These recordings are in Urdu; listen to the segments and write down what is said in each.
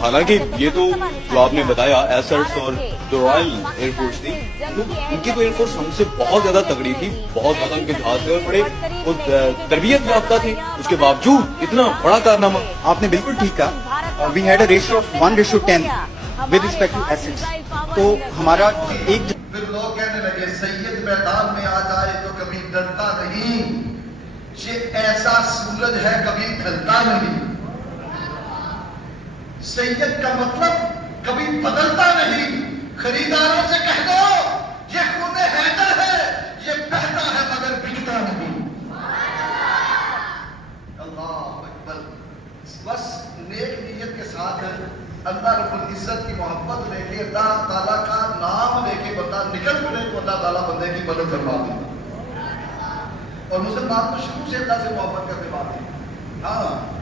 حالانکہ یہ تو جو آپ نے بتایا ایسرٹس اور جو رائل ایئر فورس تھی ان کی تو ایئر فورس ہم سے بہت زیادہ تگڑی تھی, بہت زیادہ ان کے جہاز تھے اور بڑے تربیت یافتہ تھے, اس کے باوجود اتنا بڑا کارنامہ. آپ نے بالکل ٹھیک کہا. We had a ratio of 1:10 with respect to assets. تو ہمارا ایک پھر لوگ کہنے لگے سید میدان میں آ جائے تو کبھی ڈرتا نہیں, یہ ایسا سورج ہے کبھی ڈھلتا نہیں. سید کا مطلب کبھی بدلتا نہیں. خریداروں سے کہہ دو یہ خون حیدر ہے, یہ بہتا ہے مگر بکتا نہیں. اللہ اکبر. بس نیک نیت کے ساتھ اللہ رب العزت کی محبت لے کے اللہ تعالیٰ کا نام لے کے بندہ نکل پڑے تو اللہ تعالیٰ بندے کی مدد فرما دے. اور مسلمان تو شروع سے اللہ سے محبت کرنے والے ہیں. ہاں,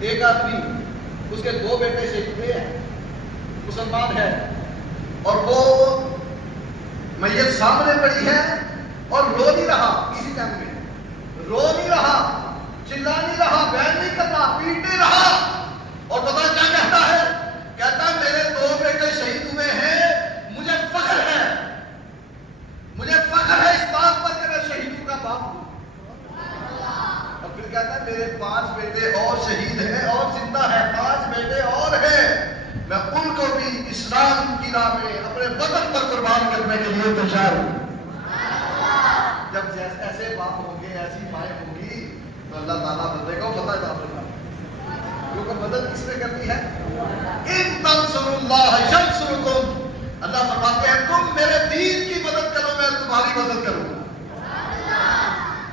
ایک آدمی اس کے 2 بیٹے شہید ہوئے ہیں, مسلمان ہے, اور وہ میت سامنے پڑی ہے اور رو نہیں رہا. اسی جنگ میں رو نہیں رہا, چلا نہیں رہا, بیان نہیں کرنا, پیٹ نہیں رہا. اور پتہ کیا کہتا ہے؟ کہتا ہے میرے 2 بیٹے شہید ہوئے ہیں, مجھے فخر ہے, مجھے فخر ہے اس بات پر کہ میں شہیدوں کا باپ ہوں. اور پھر کہتا ہے میرے 5 بیٹے اور شہید ہیں اور زندہ ہیں, 5 بیٹے اور ہیں, میں ان کو بھی اسلام کی راہ میں اپنے وطن پر قربان کرنے کے لیے تیار ہوں. جب ایسے باپ ہوں گے, ایسی مائیں ہوں گی, تو اللہ تعالیٰ بندے کو فتح عطا فرمائے. کیونکہ مدد کس نے کرنی ہے؟ ان تنصروا اللہ ینصرکم. اللہ فرماتے ہیں تم میرے دین کی مدد کرو میں تمہاری مدد کروں گا.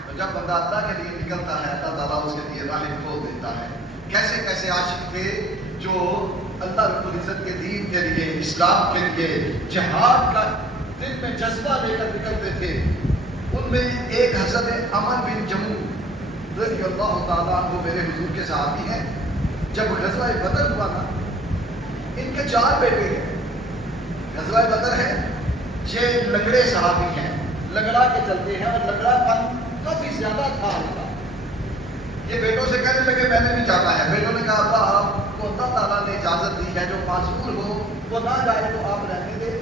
تو جب بندہ اللہ کے لیے نکلتا ہے اللہ تعالیٰ اس کے لیے راہیں کھول دیتا ہے. کیسے کیسے عاشق تھے جو اللہ رب العزت کے دین کے لیے, اسلام کے لیے, جہاد کا دل میں جذبہ لے کر نکلتے تھے. ان میں ایک حضرت عمر بن جموح رضی اللہ تعالیٰ عنہ میرے حضور کے صحابی ہیں. جب غزوہ بدر ہوا نا, ان کے 4 بیٹے ہیں. غزوہ بدر ہے, 6 لنگڑے صحابی ہیں, لنگڑا کے چلتے ہیں, اور لنگڑا پن کافی زیادہ تھا ان کا. یہ بیٹوں سے کہنے لگے میں نے بھی جانا ہے. بیٹوں نے کہا ابا آپ کو اللہ تعالیٰ نے اجازت دی ہے, جو معذور ہو وہ نہ جائے تو آپ رہنے دے.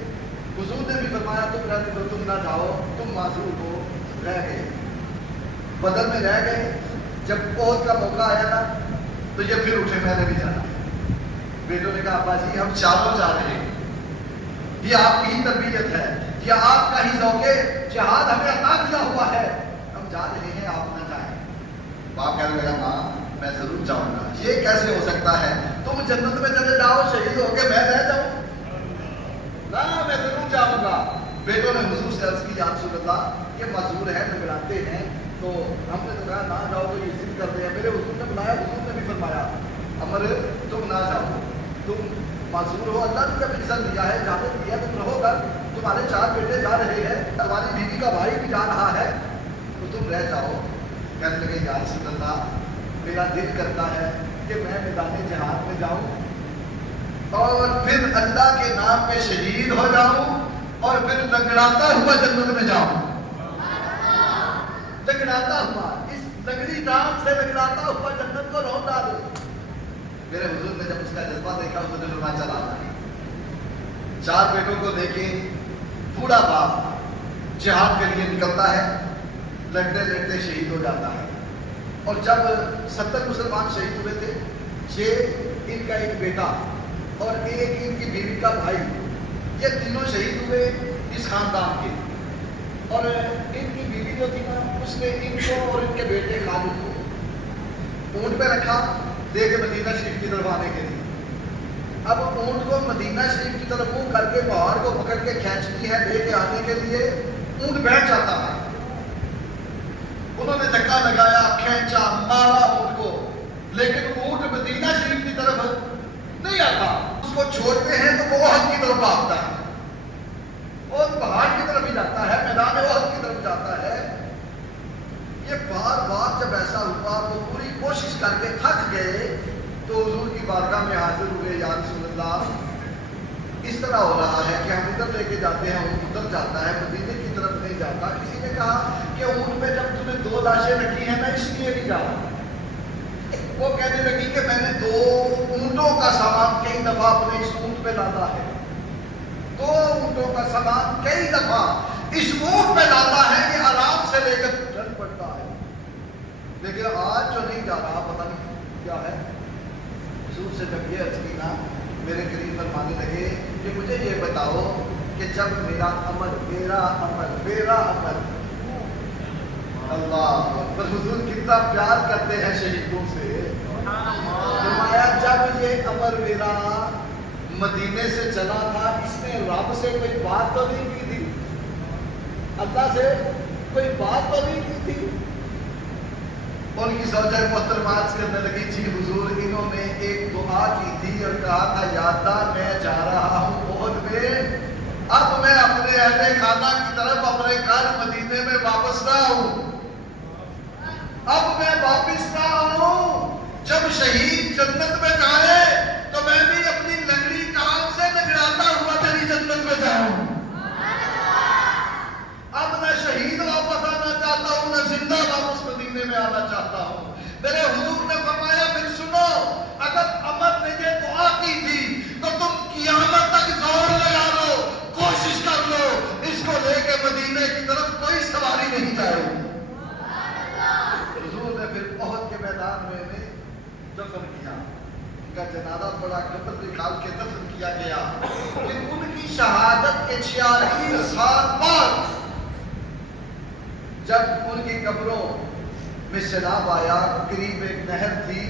حضور نے بھی فرمایا تم رہنے دو, تم نہ جاؤ, تم معذور ہو. رہ گئے, بدر میں رہ گئے. جب عہد کا موقع آیا نا تو یہ پھر اٹھے میں نے بھی جانا. بیٹوں نے کہا ابا جی ہم چاروں جا رہے ہیں, یہ آپ کی ہی تربیت ہے, یہ آپ کا ہی ذوق جہاد ہمیں عطا کیا ہوا ہے, ہم جا رہے ہیں آپ نہ جائیں. باپ کہنے لگا ہاں میں ضرور جاؤں گا. یہ کیسے ہو سکتا ہے, تم جنت میں چلے جاؤ شہید ہو کے میں رہ جاؤں؟ نہ میں ضرور جاؤں گا. بیٹوں نے حضور سے عرض کی یا رسول اللہ یہ معذور ہے, لگڑاتے ہیں, تو ہم نے تو کہا نہ جاؤ تو یہ ضد کرتے ہیں. میرے حضور نے بلایا, حضور نے بھی فرمایا عمر تم نہ جاؤ, تم معذور ہو, اللہ نے جب عزت دیا ہے, اجازت دیا, تم رہو گا. تمہارے 4 بیٹے جا رہے ہیں, تمہاری بیوی کا بھائی بھی جا رہا ہے, تو تم رہ جاؤ. کہنے لگے یا رسول اللہ میرا دل کرتا ہے کہ میں میدان جہاد میں جاؤں اور پھر اللہ کے نام پہ شہید ہو جاؤں اور پھر لنگڑاتا ہوا جنت میں جاؤں. لنگڑاتا ہوا, اس لنگڑی ٹانگ سے لنگڑاتا ہوا جنت کو لوٹا دے. میرے حضور نے جب اس کا جذبہ دیکھا اس نے فرمایا چلا ہے. 4 بیٹوں کو دیکھے, بوڑھا باپ جہاد کے لیے نکلتا ہے, لڑتے لڑتے شہید ہو جاتا ہے. اور جب 70 مسلمان شہید ہوئے تھے, 6 ان کا ایک بیٹا اور 1 ان کی بیوی کا بھائی, یہ تینوں شہید ہوئے اس خاندان کے. اور ان کی بیوی جو تھی نا اس نے ان کو اور ان کے بیٹے خالد کو اونٹ پہ رکھا دے کے مدینہ شریف کی طرف آنے کے لیے. اب اونٹ کو مدینہ شریف کی طرف منہ کر کے پہاڑ کو پکڑ کے کھینچتی ہے لے کے آنے کے لیے, اونٹ بیٹھ جاتا ہے. انہوں نے دھکا لگایا, کھینچا, مارا اونٹ کو, لیکن اونٹ مدینہ شریف کی طرف نہیں آتا. اس کو چھوڑتے ہیں تو وہ احد کی طرف بھاگتا ہے, اور پہاڑ کی طرف ہی جاتا ہے, میدان احد کی طرف جاتا ہے. یہ بار بار جب ایسا ہوا وہ پوری کوشش کر کے تھک گئے تو حضور کی بارگاہ میں حاضر ہوئے, یا رسول اللہ اس طرح ہو رہا ہے کہ ہم ادھر لے کے جاتے ہیں, اونٹ ادھر جاتا ہے, مدینے کی طرف نہیں جاتا. کسی نے کہا کہ اونٹ پہ جب تمہیں 2 لاشیں رکھی ہیں نا اس لیے نہیں جا رہا. وہ کہنے لگی کہ میں نے 2 اونٹوں کا سامان کئی دفعہ اپنے اس اونٹ پہ لادا ہے، 2 اونٹوں کا سامان کئی دفعہ اس اونٹ پہ لادا ہے کہ آرام سے لے کر چل پڑتا ہے، لیکن آج جو نہیں جا رہا پتہ نہیں کیا ہے۔ حضور سے جب یہ عرض کی نا، میرے قریب فرمانے لگے کہ مجھے یہ بتاؤ کہ جب میرا عمل اللہ پر حضور کتنا پیار کرتے ہیں شہیدوں سے، فرمایا جب یہ عمل میرا مدینے سے چلا تھا، اس نے رب سے کوئی بات تو نہیں کی تھی، اللہ سے کوئی بات تو نہیں کی تھی۔ ان کی زوجہ محترمہ عرض کرنے لگی جی حضور انہوں نے ایک دعا کی تھی اور کہا تھا یادہ میں جا رہا ہوں عہد میں، اب میں اپنے اہل خانہ کی طرف اپنے گھر مدینے میں واپس نہ آؤں، اب میں واپس نہ آؤں، جب شہید جنت میں جائے تو میں بھی اپنی لنگڑی کان سے نگڑاتا ہوا تیری جنت میں جاؤں، اب میں شہید واپس آنا چاہتا ہوں، میں زندہ واپس مدینے میں آنا چاہتا ہوں۔ میرے حضور نے فرمایا پھر سنو، اگر عمر نے یہ دعا کی تھی تو تم قیامت تک زور لگا لو، کوشش کر لو، اس کو لے کے مدینے کی طرف کوئی سواری نہیں جائے۔ حضور نے پھر احد کے میدان میں دفن کیا، ان کا جنازہ بڑا قبر نکال کے دفن کیا گیا۔ پھر ان کی شہادت کے 46 سال بعد جب ان کی قبروں میں سیلاب آیا، قریب ایک نہر تھی،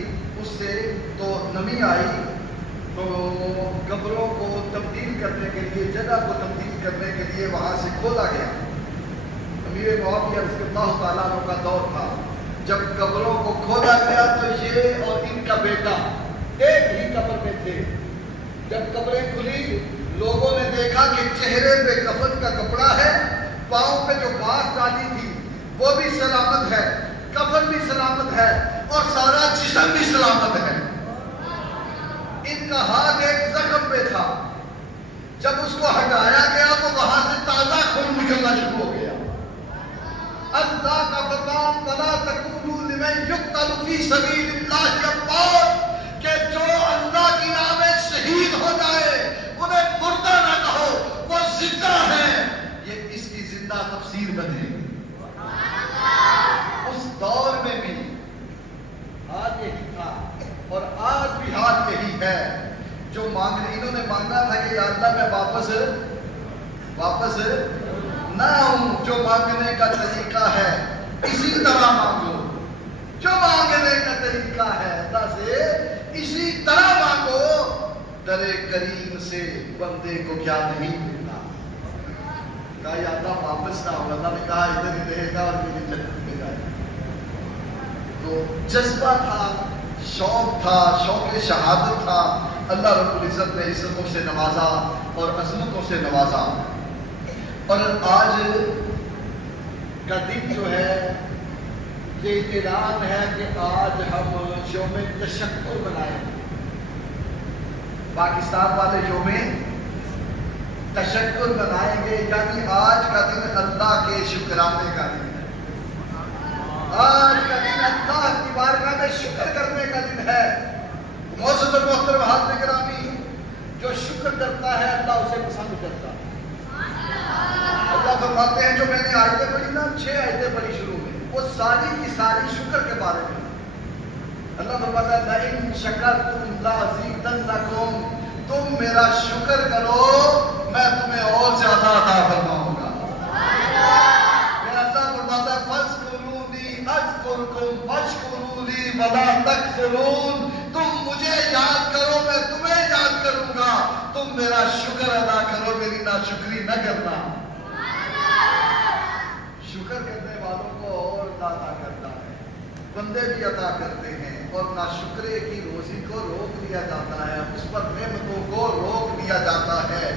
اس سے تو نمی آئی، تو قبروں کو تبدیل کرنے کے لیے، جگہ کو تبدیل کرنے کے لیے وہاں سے کھودا گیا۔ امیر معاویہ رضی اللہ تعالیٰ عنہ کا دور تھا، جب قبروں کو کھودا گیا تو یہ اور ان کا بیٹا ایک ہی قبر میں تھے۔ جب قبریں کھلی لوگوں نے دیکھا کہ چہرے پہ کفن کا کپڑا ہے، پاؤں پہ جو گھاس ڈالی تھی وہ بھی سلامت ہے، کفن بھی سلامت ہے اور سارا جسم بھی سلامت ہے۔ ان کا ہاتھ ایک زخم پہ تھا، جب اس کو ہٹایا گیا تو وہاں سے تازہ خون نکلنا شروع ہو گیا۔ اللہ کا فرمان وَلَا تَقُولُوا لِمَن يُقْتَلُ فِي سَبِيلِ اللَّهِ أَمْوَاتٌ، کہ جو اللہ کی راہ میں شہید ہو جائے انہیں مردہ نہ کہو، وہ زندہ ہیں، یہ اس کی زندہ تفسیر بنے۔ اس دور میں بھی حال یہی تھا اور آج بھی حال یہی ہے۔ جو انہوں نے مانگا تھا کہ یا اللہ میں واپس نہ ہوں، جو مانگنے کا طریقہ ہے اسی طرح مانگو، جو مانگنے کا طریقہ ہے اللہ سے اسی طرح مانگو، در کریم سے بندے کو کیا نہیں ملتا۔ کہا یا اللہ واپس نہ ہو، اللہ نے کہا ادھر ہی رہے گا اور میری جنت میں جائے گا۔ تو جذبہ تھا، شوق تھا، شوق شہادت تھا، اللہ رب العزت نے عزتوں سے نوازا اور عظمتوں سے نوازا۔ اور آج کا دن جو ہے یہ اعلان ہے کہ آج ہم یوم تشکر منائیں گے، پاکستان والے یوم تشکر منائیں گے، یعنی آج کا دن اللہ کے شکرانے کا دن ہے، آج کا دن اللہ کی بارگاہ میں شکر کرنے کا دن ہے۔ معزز اور محترم حاضرین گرامی، جو شکر کرتا ہے اللہ اسے پسند کرتا ہے۔ اللہ فرماتے ہیں جو میں نے آیتیں پڑھی نا، 6 آیتیں پڑھی شروع میں، وہ ساری کی ساری شکر کے بارے میں۔ اللہ فرماتا ہے لَئِن شَكَرْتُمْ لَأَزِيدَنَّكُمْ، تم میرا شکر کرو میں تمہیں اور زیادہ عطا فرماؤں گا۔ پھر اللہ فرماتا ہے فَاذْكُرُونِي أَذْكُرْكُمْ وَاشْكُرُوا لِي وَلَا تَكْفُرُونَ، تم مجھے یاد کرو میں تمہیں یاد کروں گا، تم میرا شکر ادا کرو، میری ناشکری نہ کرنا۔ شکر کرنے والوں کو اور عطا کرتا ہے، بندے بھی عطا کرتے ہیں، اور ناشکرے کی روزی کو روک دیا جاتا ہے، اس پر نعمتوں کو روک دیا جاتا ہے۔